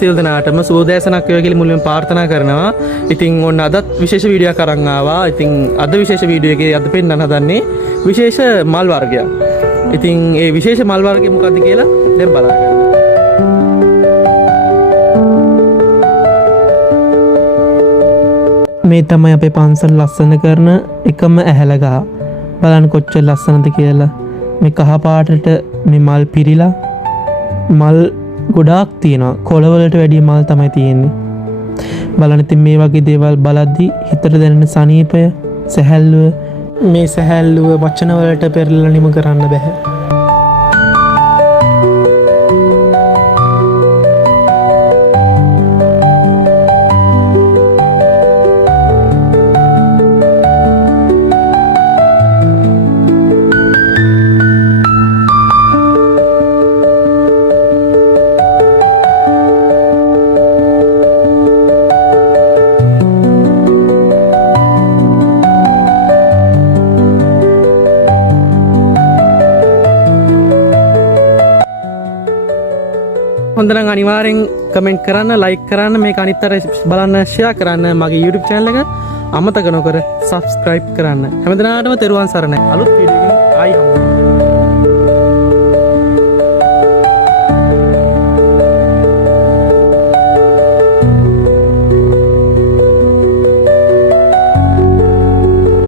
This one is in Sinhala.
සියලු දෙනාටම සුබෝදෑසනක් වේවා කියලා මුලින්ම ප්‍රාර්ථනා කරනවා. ඉතින් ඔන්න අදත් විශේෂ වීඩියෝ එකක් අරන් ආවා. ඉතින් අද විශේෂ වීඩියෝ එකේ අද පෙන්නන්න හදන්නේ විශේෂ මල් වර්ගයක්. ඉතින් ඒ විශේෂ මල් වර්ගය මොකක්ද කියලා දැන් බලාගන්න. මේ තමයි අපේ පන්සල් ලස්සන කරන එකම ඇහැල ගහ. බලන්න කොච්චර ලස්සනද කියලා. මේ කහ පාටට මේ මල් පිරීලා මල් ගොඩාක් තියෙනවා. කොළවලට වැඩිය මල් තමයි තියෙන්නේ. බලන්න ඉතින් මේ වගේ දේවල් බලද්දි හිතට දැනෙන සනීපය, සැහැල්ලුව, මේ සැහැල්ලුව වචන වලට පෙරලලා නිම කරන්න බෑ. හොඳනම් අනිවාර්යෙන් කමෙන්ට් කරන්න, ලයික් කරන්න, මේක අනිත් අයට බලන්න ෂෙයා කරන්න. මගේ YouTube channel එක අමතක නොකර subscribe කරන්න. හැමදෙනාටම තෙරුවන් සරණයි. අලුත් වීඩියෝ එකකින් ආයි හමු.